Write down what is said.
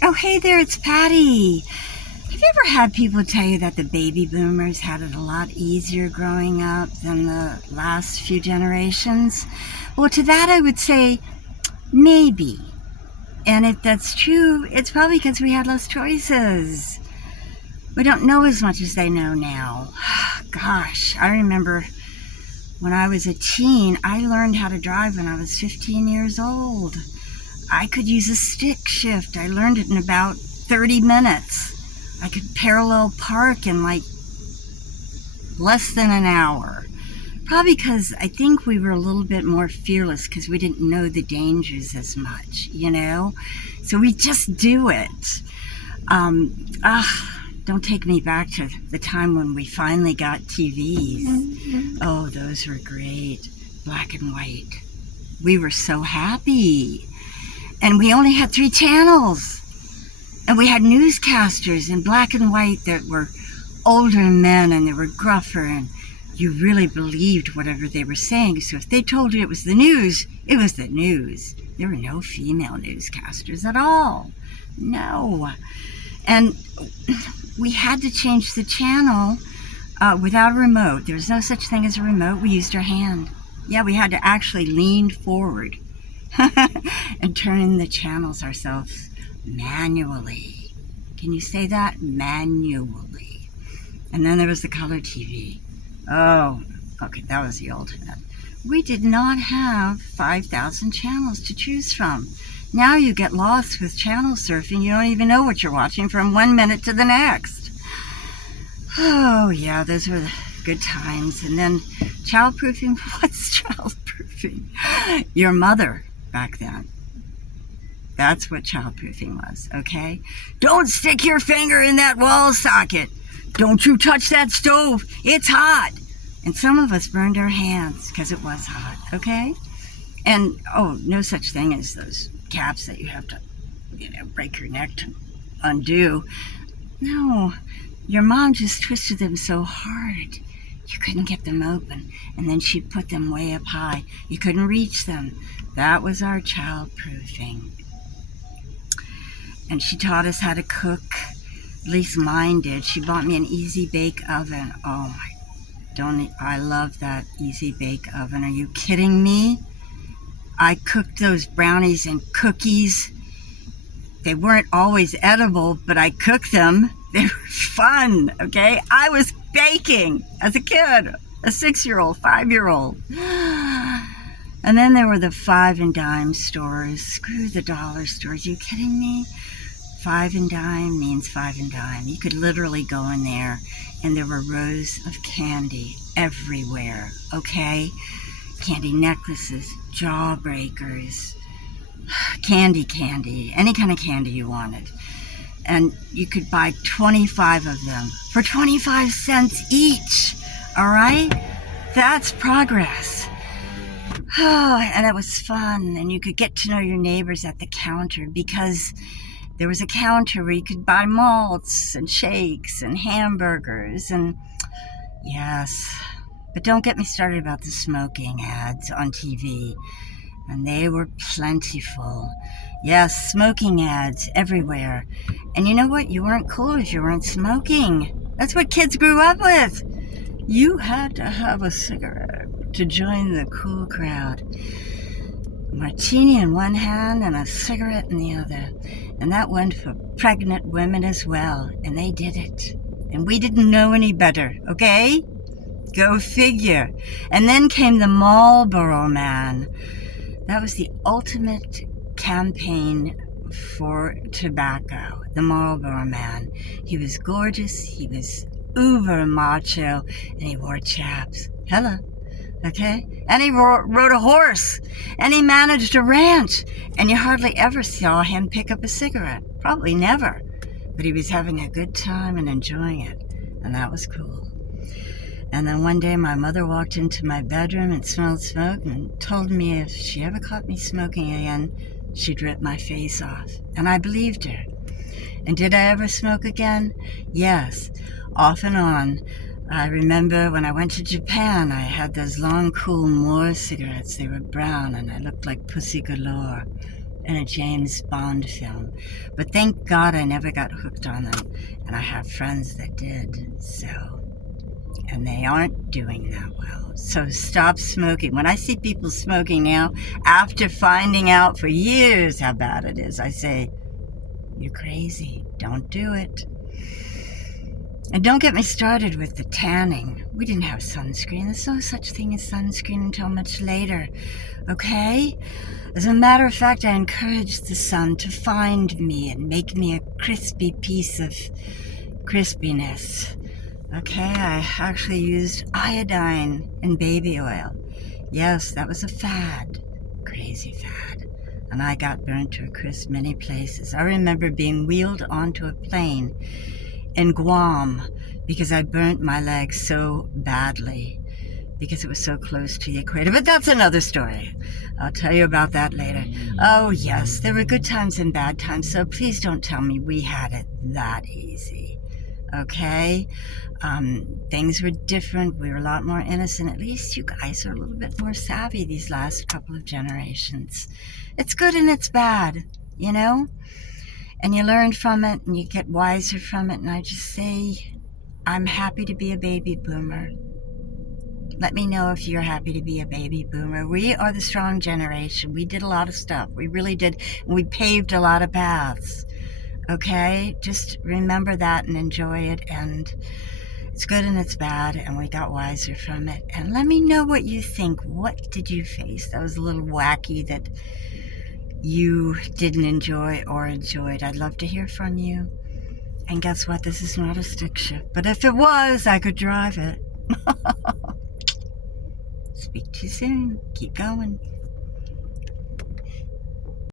Oh, hey there, it's Patty. Have you ever had people tell you that the baby boomers had it a lot easier growing up than the last few generations? Well, to that I would say maybe. And if that's true, it's probably because we had less choices. We don't know as much as they know now. Gosh, I remember when I was a teen, I learned how to drive when I was 15 years old. I could use a stick shift. I learned it in about 30 minutes. I could parallel park in like less than an hour. Probably because I think we were a little bit more fearless because we didn't know the dangers as much, you know? So we just do it. Don't take me back to the time when we finally got TVs. Oh, those were great. Black and white. We were so happy. And we only had 3 channels. And we had newscasters in black and white that were older men and they were gruffer and you really believed whatever they were saying. So if they told you it was the news, it was the news. There were no female newscasters at all. No. And we had to change the channel without a remote. There was no such thing as a remote. We used our hand. Yeah, we had to actually lean forward and turn in the channels ourselves manually. Can you say that? Manually. And then there was the color TV. Oh, okay, that was the ultimate. We did not have 5,000 channels to choose from. Now you get lost with channel surfing. You don't even know what you're watching from 1 minute to the next. Oh, yeah, those were the good times. And then childproofing. What's childproofing? Your mother back then. That's what childproofing was, okay? Don't stick your finger in that wall socket. Don't you touch that stove. It's hot. And some of us burned our hands because it was hot, okay? And, oh, no such thing as those caps that you have to, break your neck to undo. No, your mom just twisted them so hard you couldn't get them open. And then she'd put them way up high. You couldn't reach them. That was our childproofing. And she taught us how to cook. At least mine did. She bought me an Easy Bake Oven. Oh my, I love that Easy Bake Oven. Are you kidding me? I cooked those brownies and cookies. They weren't always edible, but I cooked them. They were fun, okay? I was baking as a kid, a 6-year-old, 5-year-old. And then there were the 5 and dime stores. Screw the dollar stores. Are you kidding me? 5 and dime means 5 and dime. You could literally go in there and there were rows of candy everywhere, okay? Candy necklaces, jawbreakers, candy, any kind of candy you wanted. And you could buy 25 of them for 25 cents each, all right? That's progress. Oh, and it was fun, and you could get to know your neighbors at the counter because there was a counter where you could buy malts and shakes and hamburgers and yes, but don't get me started about the smoking ads on TV. And they were plentiful. Yes, smoking ads everywhere. And you know what? You weren't cool if you weren't smoking. That's what kids grew up with. You had to have a cigarette to join the cool crowd. Martini in one hand and a cigarette in the other. And that went for pregnant women as well. And they did it. And we didn't know any better, okay? Go figure. And then came the Marlboro Man. That was the ultimate campaign for tobacco, the Marlboro Man. He was gorgeous, he was uber macho, and he wore chaps. Hello. Okay? And he rode a horse. And he managed a ranch. And you hardly ever saw him pick up a cigarette. Probably never. But he was having a good time and enjoying it. And that was cool. And then one day my mother walked into my bedroom and smelled smoke and told me if she ever caught me smoking again, she'd rip my face off. And I believed her. And did I ever smoke again? Yes, off and on. I remember when I went to Japan, I had those long, cool Moore cigarettes. They were brown and I looked like Pussy Galore. in a James Bond film. But thank God I never got hooked on them. And I have friends that did, so. And they aren't doing that well. So stop smoking. When I see people smoking now, after finding out for years how bad it is, I say, you're crazy. Don't do it. And don't get me started with the tanning. We didn't have sunscreen. There's no such thing as sunscreen until much later. Okay? As a matter of fact, I encouraged the sun to find me and make me a crispy piece of crispiness. Okay, I actually used iodine in baby oil. Yes, that was a fad. Crazy fad. And I got burnt to a crisp many places. I remember being wheeled onto a plane in Guam because I burnt my leg so badly because it was so close to the equator. But that's another story. I'll tell you about that later. Oh, yes, there were good times and bad times, so please don't tell me we had it that easy. Okay? Things were different. We were a lot more innocent. At least you guys are a little bit more savvy these last couple of generations. It's good and it's bad, you know? And you learn from it and you get wiser from it. And I just say, I'm happy to be a baby boomer. Let me know if you're happy to be a baby boomer. We are the strong generation. We did a lot of stuff. We really did. And we paved a lot of paths. Okay? Just remember that and enjoy it. And it's good and it's bad. And we got wiser from it. And let me know what you think. What did you face that was a little wacky that you didn't enjoy or enjoyed? I'd love to hear from you. And guess what? This is not a stick shift. But if it was, I could drive it. Speak to you soon. Keep going.